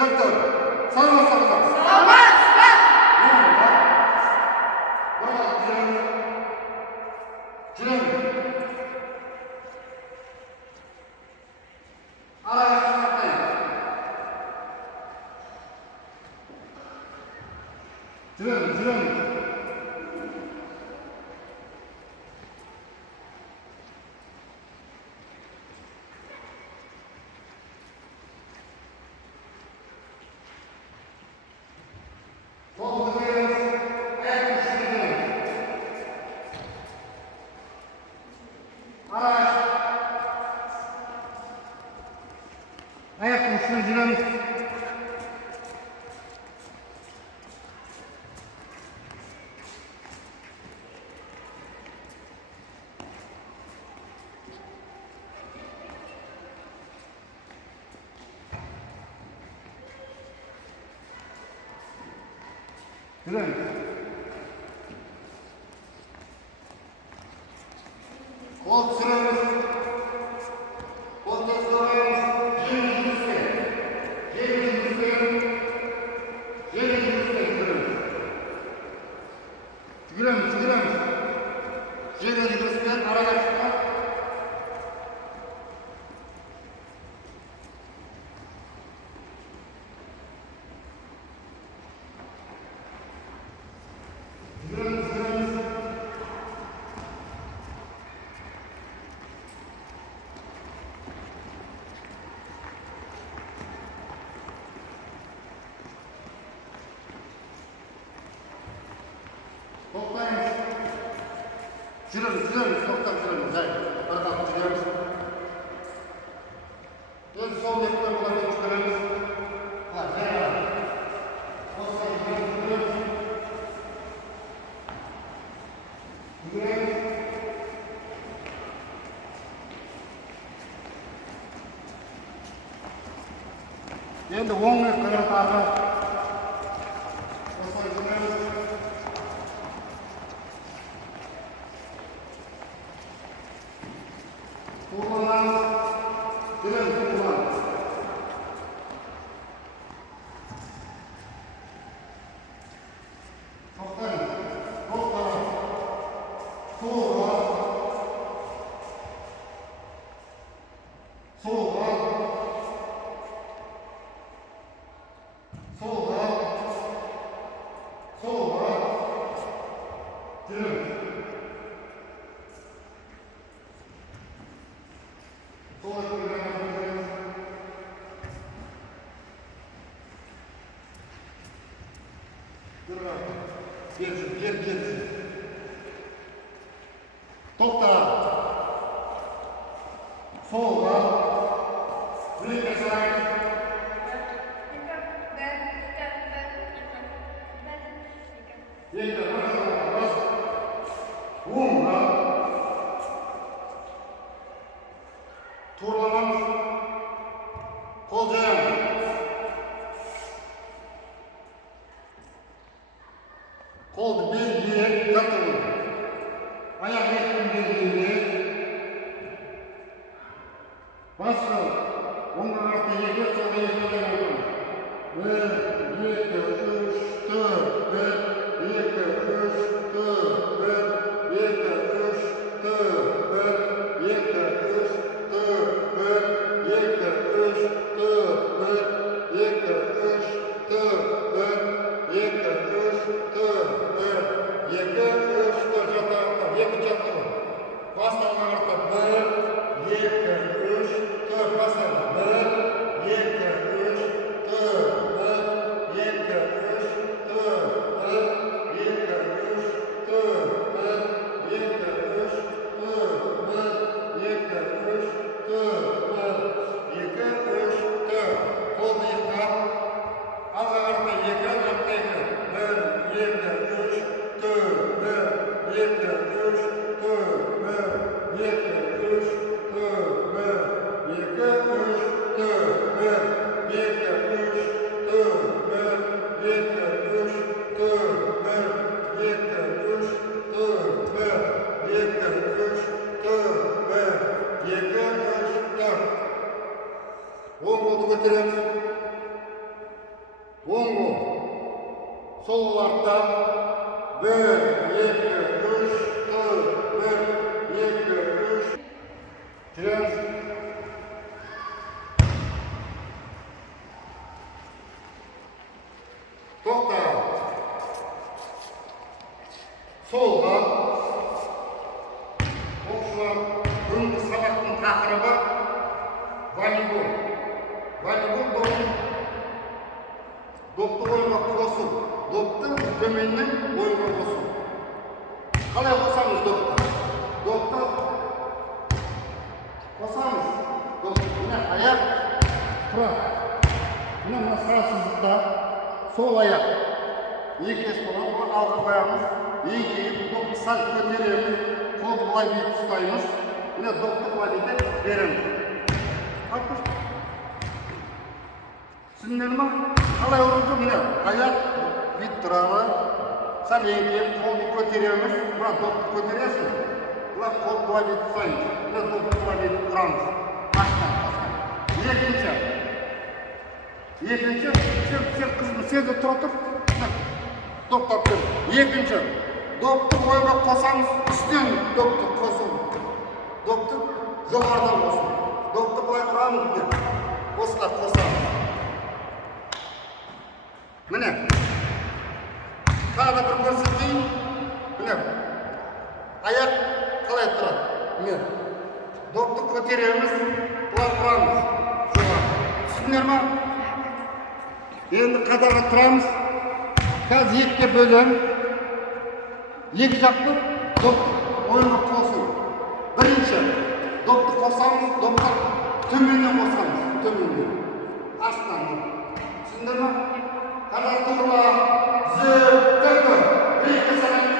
Doktor, sallamazsanız. Sallamazlar. Bak, Cem. Araya çıkartmayın. Cem. Ayak uçurucunun Güzel. Kol süremiz. Kol testlerimiz. Tüküremiz. Jeli kısmen araya çıkmak. Toplayın. Süremiz. Toplam süremiz. Hayır. Arkadan süremiz. Ön sol yapıları kullanmayı çıkarıyoruz. Endi oңga qarab Gel. Topla. Sola. Birlikte saray. Yeter. Bas. Vurma. Turlamamız. Kol dayan. Kol birliğe katılın. Ayak yakın birliğine basın. Ondan artık yeke sola yeke olun. 1, 2, 3, 4, 1, 2, 3, 4, 1, 2, 3, 4, 1, 2, 3, 4, 1, 2, 3, 4, 1, 2, 3, 4, 1, 2, 3, 4, 1, 2, 3, 4 жақтан, 2 жақтан. Басталған артта 1, 2, 3, 4 басталды. 1, 2, 3, 4, 1, 2, 3, 4, 1, 2, 3, 4, Оң қол. Сол қол артта. 1, 2, 3, 4, 1, 2, 3. Жүреміз. Тоқта. Солға. Оқушылар, бүгінгі сабақтың тақырыбы волейбол. Волейбол допты ойынға қосу. Допты төменнен ойынға қосу. Қалай қосамыз допты? Допты қосамыз. Допты мына аяқ тұра. Мына сырасыздықта сол аяқ. Екес болады, алға қоямыз. Еңкейіп, допты сәл көтереміз. Қолды былай бейт ұстаймыз. Мына допты былай бейт береміз. Қайтып. Түсіндіңдер ма? Қалай ұрды міне? Аяқ бейт тұрады. Сәл еңкейіп, қолды көтереміз. Мына допты көтересің. Бұлай қолды былай бейт ұстаймыз. Мына допты былай бейт ұрамыз. Қаштай. Екінші, сен қызым, сен де тұра тұр. Доптап тұр. Екінші, допты ойға қосамыз, үстен допты қосу. Допты жоғардан қосу. Допты былай ұрамыз деп. Осылай қосамыз. Міне. Тағы да бір көрсетейін. Міне. Аяқ қалай тұрады? Міне. Допты көтереміз, былай ұрамыз. Жоғар. Түсіндіңдер ма? Енді қадарға тұрамыз. Қазір екіге бөлем. Екі жақты допты ойынға қосу. Бірінші, допты қосамыз, допты төменнен қосамыз. Төменнен. Астынан. Түсіндіңдер ма? Қадar тұрла. Зөп, түрді. Бір-екі санаймыз.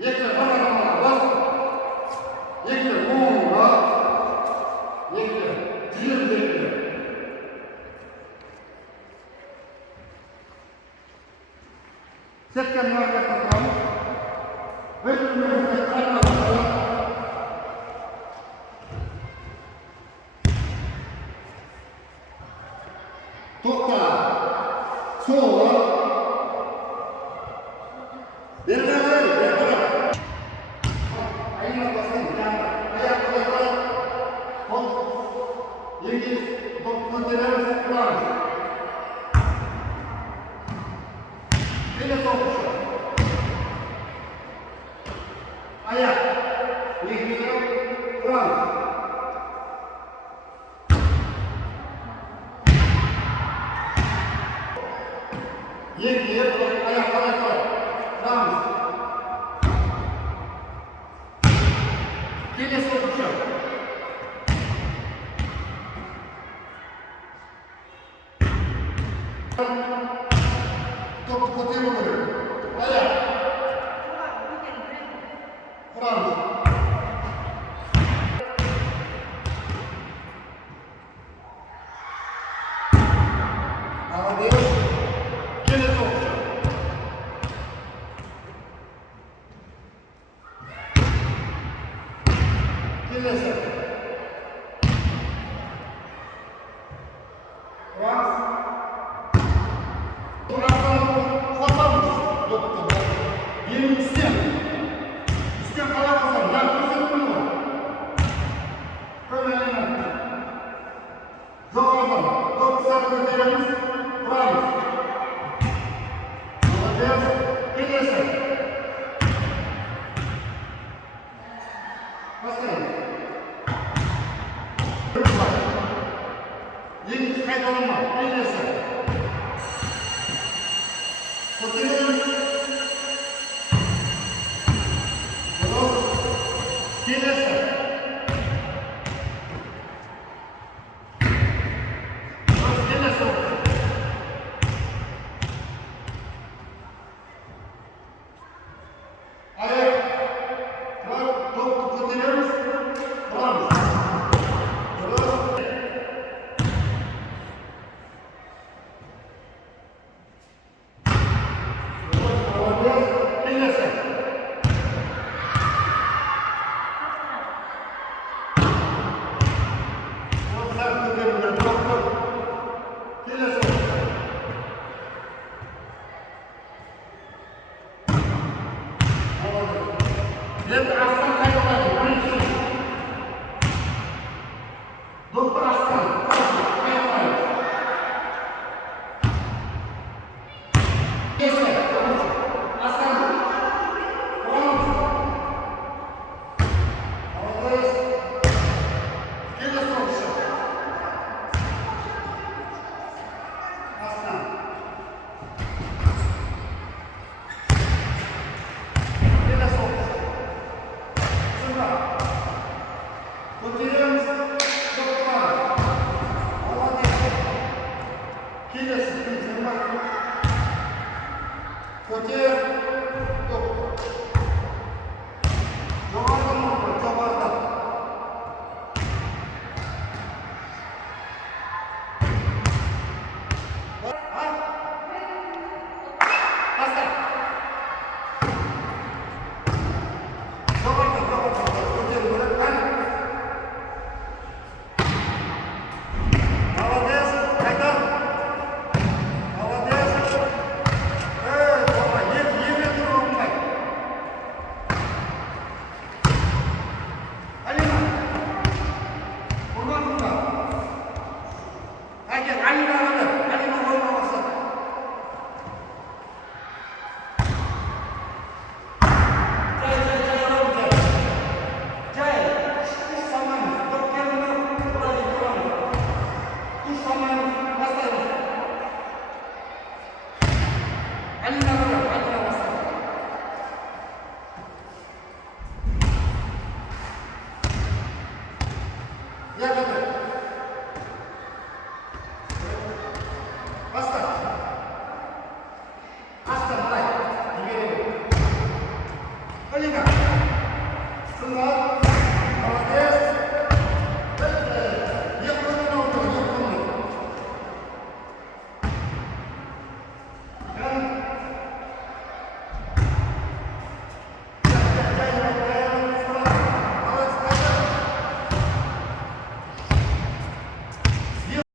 Екі, бір-бір. Бас. Екі, оңға. Екі, жүз екі. Сеткен мәркетті тұрамыз. Бір-бірімізді қармағыз. Тоқта. Солға. Бері-бері. Айына басын. Аяқ қойған. Қол. Еңгіз. Допты көтереміз. Құрамыз. Келесі оқушы. Аяқ. Екілі. Құрамыз. Екілі. Аяқ қалай тұрады. Құрамыз. Келесі оқушы. Допты көтеру керек. Аяқ. Құрамыз. Молодец. Келесі оқушы. Келесі. Құрамыз. Üstten kalak olsam, yan көрсетпеймін ғой. Көмейінен. Жоғардан. Допты сәл көтереміз. Құрамыз. Молодец. Келесі. Бастайын. Еңгіз қайталама. Келесі. Көтереміз. Келесі. Келесі. Аяқ. Допты көтереміз. Құрамыз. Дұрыс. Doktor Aslan. Ayaklar. Geçme. Aslan. Konuş. Havadayız. Gel sonuçta. Aslan. Gel sonuçta. Şurada. Oturuyoruz. Doktor. Havadayız. Gel sonuçta. Kotir. Yok. Jogarda mı olur? Jogarda. Ha? Basta. Jogarda, jogarda. Kotir, bırakın. Молодец. Kaytar. Молодец. Baba, yerine dur olmay. Halima. Kurban kurban. Hadi Halima alır. Halima olmaması. Cay olacak. Cay. Kuş saman. Doktorunu burayı kuramıyor. Kuş saman. Hastayız. Halima alır. Halima hastayız. Gel hadi. Basta. Basta, mulai. Gini. Halima. Semangat.